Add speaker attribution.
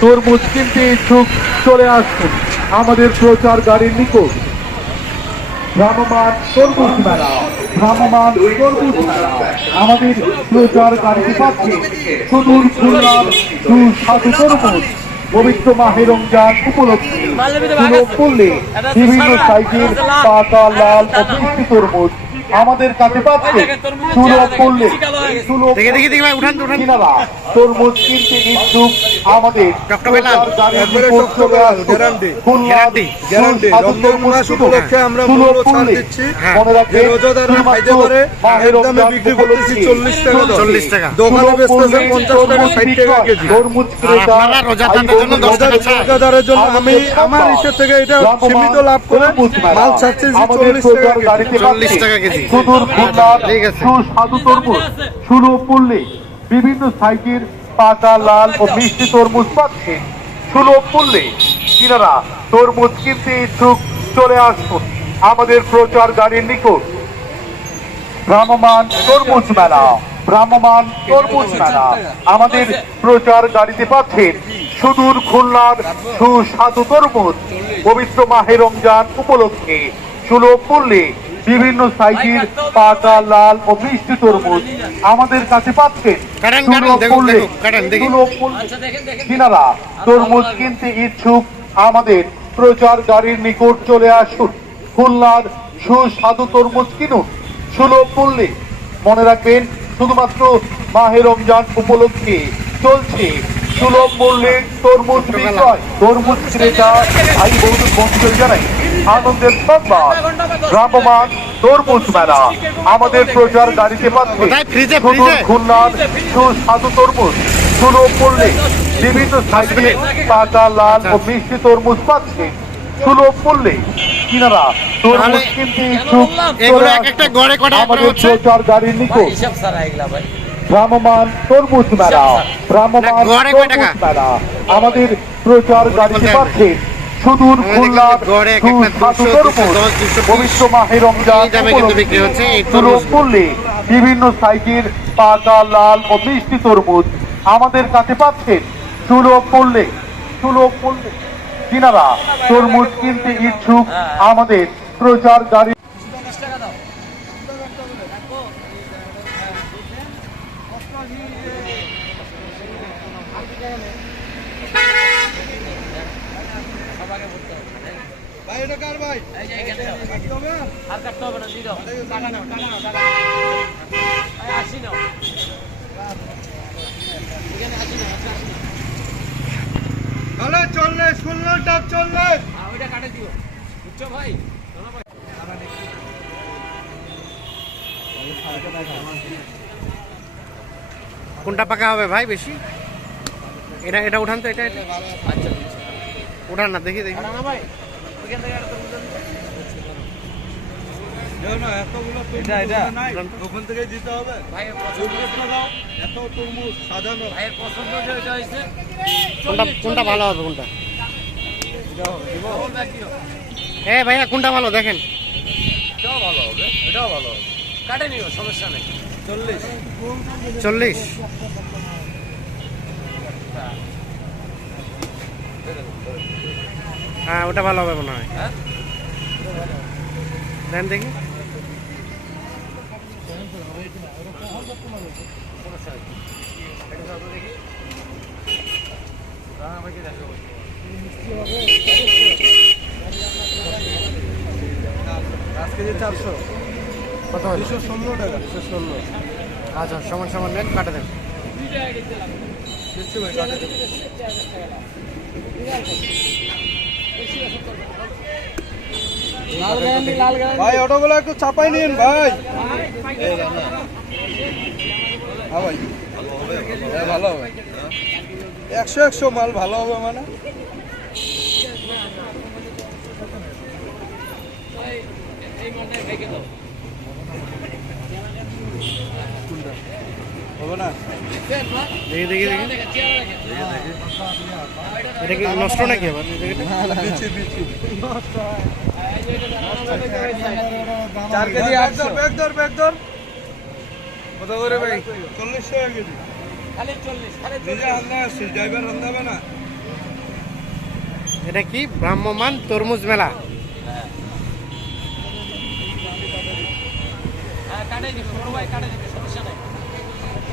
Speaker 1: তরমুজ কিনতে ইচ্ছুক চলে আসুন। আমাদের প্রচার গাড়ির নিকট। ভ্রাম্যমান তরমুজ মেলা। ভ্রাম্যমান তরমুজ মেলা। আমাদের প্রচার গাড়িতে পাচ্ছে। সুদূর খুলনার সুস্বাদু তরমুজ। পবিত্র মাহে রমজান উপলক্ষে। বিভিন্ন সাইজের পাকা লাল ও মিষ্টি তরমুজ আমাদের কাছে পাচ্ছে সুলভ মূল্যে সুলভ
Speaker 2: দেখি দেখি দেখি ভাই উঠান তো, উঠান
Speaker 1: কিনারা তরমুজ কিনতে ইচ্ছুক আমাদের
Speaker 3: আমরা মূল্য ছাড় দিচ্ছি। যে রোজাদাররা খাইতে পারে, একদমে বিক্রি করতেছি 40 টাকা দর।
Speaker 2: 40 টাকা।
Speaker 3: দোকানে বেচতেছে 50 টাকা, 60 টাকা কেজি।
Speaker 1: আর
Speaker 2: আপনারা রোজাদারদের জন্য দশ টাকা ছাড়।
Speaker 3: রোজাদারের জন্য আমি আমার ইসের থেকে এটা সীমিত লাভ করে মাল ছাড়ছি 40 টাকা কেজি।
Speaker 2: 40 টাকা কেজি।
Speaker 1: সুদূর খুলনার সুস্বাদু তরমুজ সুলভ মূল্যে বিভিন্ন সাইজের পাকা লাল ও মিষ্টি তরমুজ সুলভ মূল্যে কিনারা তরমুজ কিনতে ইচ্ছুক চলে আসুন আমাদের প্রচার গাড়ির নিকট। ভ্রাম্যমান তরমুজ মেলা ভ্রাম্যমান তরমুজ মেলা আমাদের প্রচার গাড়িতে পাচ্ছেন সুদূর খুলনার সুস্বাদু তরমুজ পবিত্র মাহে রমজান উপলক্ষে সুলভ মূল্যে বিভিন্ন সাইজের পাকা লাল ও মিষ্টি তরমুজ আমাদের কাছে পাচ্ছেন। মূল্যে কিনারা তরমুজ কিনতে ইচ্ছুক আমাদের প্রচার গাড়ির নিকট চলে আসুন। খুলনার সুস্বাদু তরমুজ কিনুন। সুলভ মূল্যে মনে রাখবেন শুধুমাত্র মাহের রমজান উপলক্ষে চলছে সুলভ মূল্যে তরমুজ বিক্রয় তরমুজ ক্রেতা ভাই বন্ধু বন্ধুদের জানাই আনন্দের সংবাদ। ভ্রাম্যমান তরমুজ মেলা। আমাদের প্রচার গাড়িতে পাচ্ছে? খুলনার সুস্বাদু তরমুজ। সুলভ মূল্যে বিভিন্ন সাইজে পাকা লাল ও মিষ্টি তরমুজ পাচ্ছে। সুলভ মূল্যে কিনারা তরমুজ কিনতে ইচ্ছুক
Speaker 2: এগুলো
Speaker 1: চলে
Speaker 2: এক একটা গড়ে কটা করে
Speaker 1: আমাদের? প্রচার গাড়ির নিকট। ভ্রাম্যমান তরমুজ মেলা ভ্রাম্যমান? তরমুজ মেলা। আমাদের প্রচার গাড়িতে পাচ্ছে সুদূর খুলনার সুস্বাদু তরমুজ। পবিত্র মাহে রমজান সুলভ। মূল্যে বিভিন্ন সাইজের পাকা লাল ও মিষ্টি তরমুজ আমাদের কাছে পাচ্ছেন। সুলভ মূল্যে সুলভ মূল্যে। কিনারা তরমুজ কিনতে ইচ্ছুক আমাদের প্রচার গাড়ি
Speaker 3: ভাই, এটা কার?
Speaker 4: আর কাটতে হবে না দিয়ে দাও। টাকা নাও টাকা নাও টাকা আসি নাও।
Speaker 3: টপ চল্লিশ।
Speaker 4: আর ওইটা কাটে দিও। বুঝছ ভাই? শোনো ভাই।
Speaker 2: কোনটা পাকা হবে ভাই বেশি? এটা এটা উঠান তো এটা এটা।
Speaker 4: আচ্ছা
Speaker 2: উঠান না দেখি দেখি।
Speaker 4: ভাই
Speaker 2: কোনটা কোনটা ভালো হবে কোনটা? এ ভাইয়া কোনটা ভালো? দেখেন।
Speaker 4: এটাও ভালো হবে এটাও ভালো হবে। সমস্যা নেই। চল্লিশ।
Speaker 2: চল্লিশ। হ্যাঁ ওটা ভালো হবে মনে হয়।
Speaker 4: হ্যাঁ?
Speaker 2: দেন দেখি।
Speaker 3: চারশো।
Speaker 2: কত হলো?
Speaker 3: দুশো ষোলো টাকা দুশো ষোলো
Speaker 2: আচ্ছা সমান সমান নেন কাটে দেন।
Speaker 3: ভাই। অটোগুলো একটু চাপাই নিন ভাই। হ্যাঁ ভাই। হ্যাঁ, ভালো হবে। একশো একশো মাল ভালো হবে মানে।
Speaker 4: এই মালটা রেখে দাও
Speaker 3: হবে না
Speaker 2: দেখি দেখি দেখি। এটা কি নষ্ট নাকি আবার?
Speaker 3: চার কেজি আটশো। ব্যাগ ধর ব্যাগ ধর। কত করে ভাই? চল্লিশ টাকা কেজি।
Speaker 2: এটা কি ভ্রাম্যমান তরমুজ মেলা?
Speaker 4: হ্যাঁ কাটে দিবে বড় ভাই কাটে দিবে সমস্যা নেই
Speaker 3: নেন ভাই নেন এটা কর ভাই নেন
Speaker 2: এখানে তো